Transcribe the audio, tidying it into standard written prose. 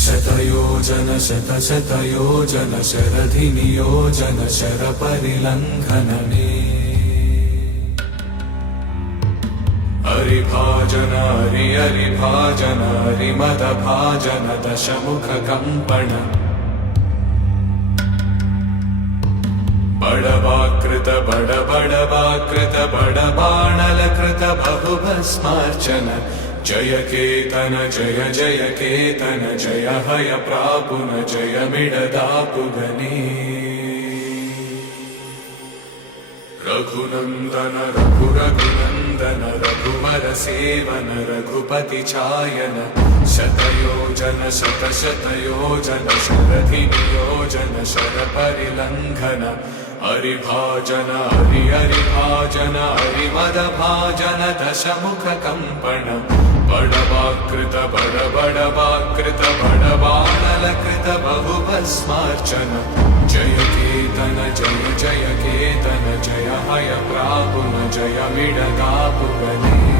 शतयोजन शतशतयोजन शरधिनियोजन शरपरिलङ्घनने हरिभाजन हरिभाजन हरिमदभाजन दशमुखकम्पण बडवाकृत बडबडवाकृत बडबाणलकृत बहुभस्मार्चन जय केतन जय जय केतन जय हय प्रापुन जय मिडदापुगने रघुनन्दन रघुनन्दन रघुवर सेवन रघुपति चायन शतयोजन शतशतयोजन शरधिनियोजन शरपरिलङ्घन हरिभाजन हरिभाजन हरिमदभाजन दशमुखकम्पण बडवाकृत बडबडवाकृत बडबाणलकृत बहुभस्मार्चन जय केतन जय जय केतन जय हय प्रापुन जय मिडदापुगने